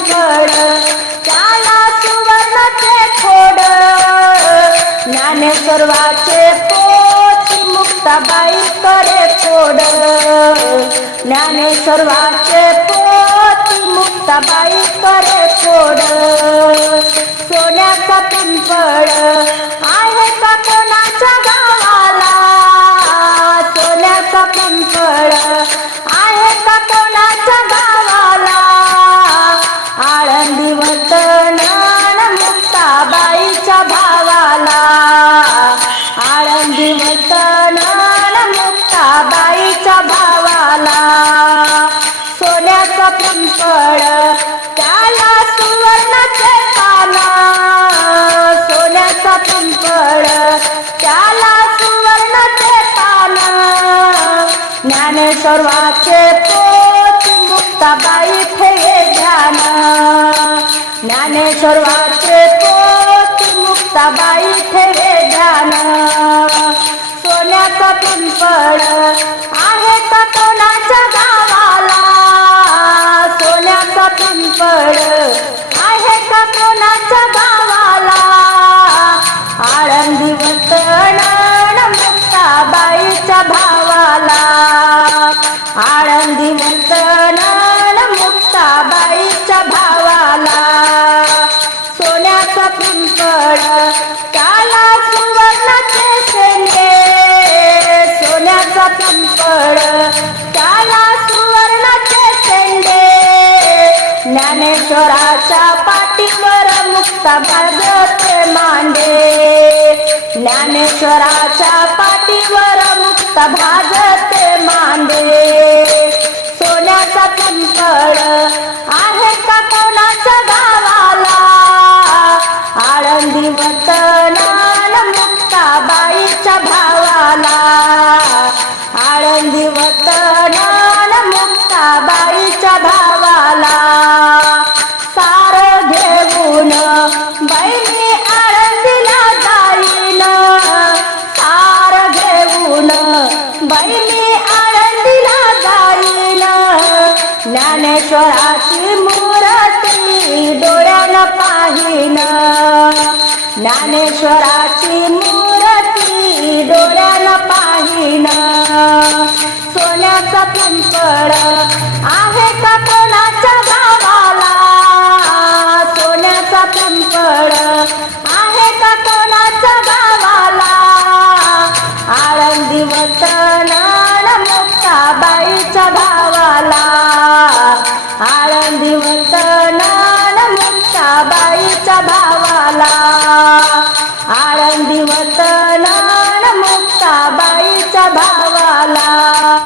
सोन्याचा पिंपळ त्याला सुवर्णाचे खोड. ज्ञानेश्वरवाचे पोती मुक्ताबाई करे खोड ज्ञानेश्वरवाचे पोती मुक्ताबाई करे खोड सोन्याचा पिंपळ आहे का कोणाच्या गावाला? सोन्याचा पिंपळ सर्वाचे पोत मुक्ताबाई ठेवे ध्यान. ज्ञानेश्वराचे पोत मुक्ताबाई ठेवे ध्यान. सोन्याचा पिंपळ आहे का कोणाच्या गावाला? सोन्याचा पिंपळ ज्ञानेश्वराच्या पाठीवर मुक्ता भाजते मांडे. ज्ञानेश्वराच्या पाठीवर मुक्ता भाजते मांडे. ज्ञानेश्वराची मूर्ती डोळ्यानं पाहिलं. ज्ञानेश्वराची मूर्ती डोळ्यानं पाहिलं. सोन्याचा पिंपळ आहे का कोणाच्या गावाला? सोन्याचा पिंपळ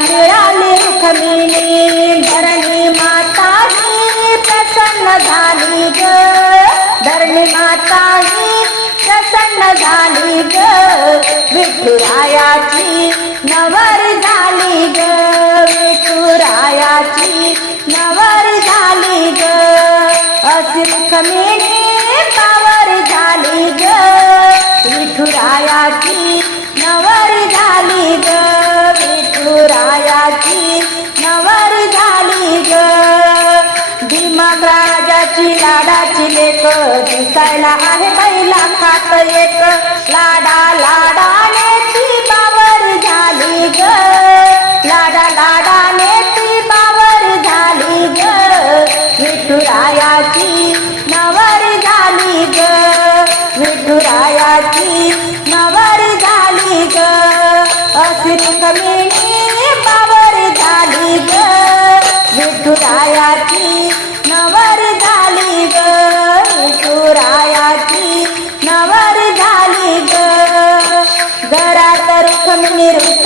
मिळाली रुक्मिणी धरणी माता ही प्रसन्न झाली ग. धरणी माता ही प्रसन्न झाली ग. विठुरायाची नवर झाली ग. विठुरायाची नवर झाली ग. अशी रुक्मिणी नागराजाची लाडाची लेक दिसायला आहे बैला खात एक. लाडा लाडाने ती बावर झाली ग. लाडा लाडाने ती बावर झाली ग. विठुरायाची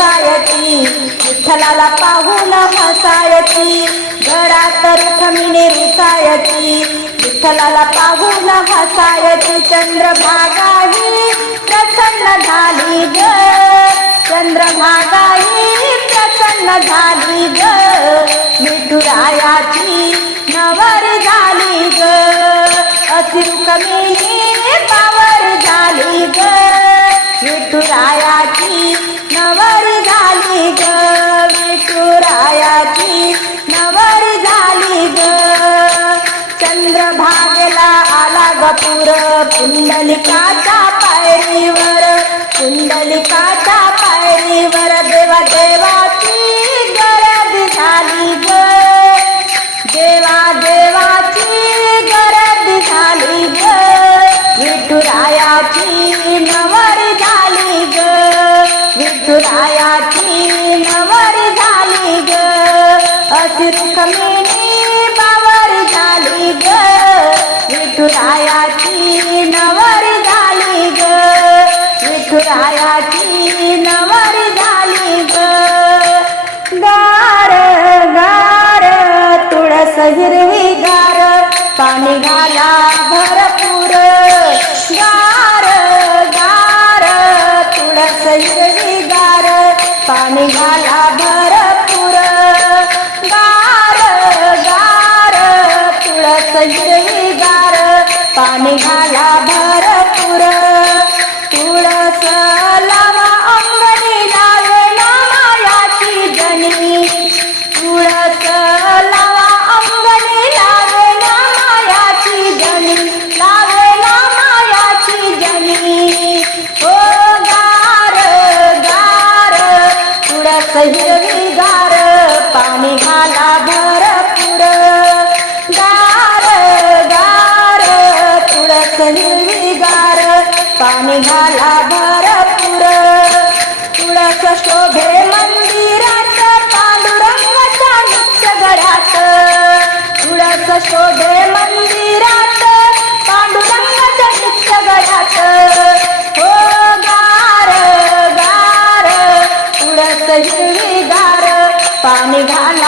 रुक्मिणी विठ्ठलाला पाहून हसायची. घरात रुक्मिणी रुसायची. विठ्ठलाला पाहून हसायची. चंद्रभागाही प्रसन्न झाली ग. चंद्रभागाही प्रसन्न झाली ग. मिठुरायाची नवर झाली ग. अशी रुखमिणी पुंडलिकाच्या पायरीवर पुंडलिकाच्या पायरीवर देवा देवाची गरज झाली ग. देवा देवाची गरज झाली ग. विठुरायाची नवर झाली ग. विठुरायाची नवर झाली ग. अशी कमी बावर झाली ग. विठुराया तुळस हिरवी गार पाणी घाला भर पाणी घाला भरपूर. तुळस शोभे मंदिरात पांडुरंगाच्या नित्य गडात. तुळस शोभे मंदिरात पांडुरंगाच्या नित्य गडात. हो गार गार तुळस हिरवी गार पाणी घाल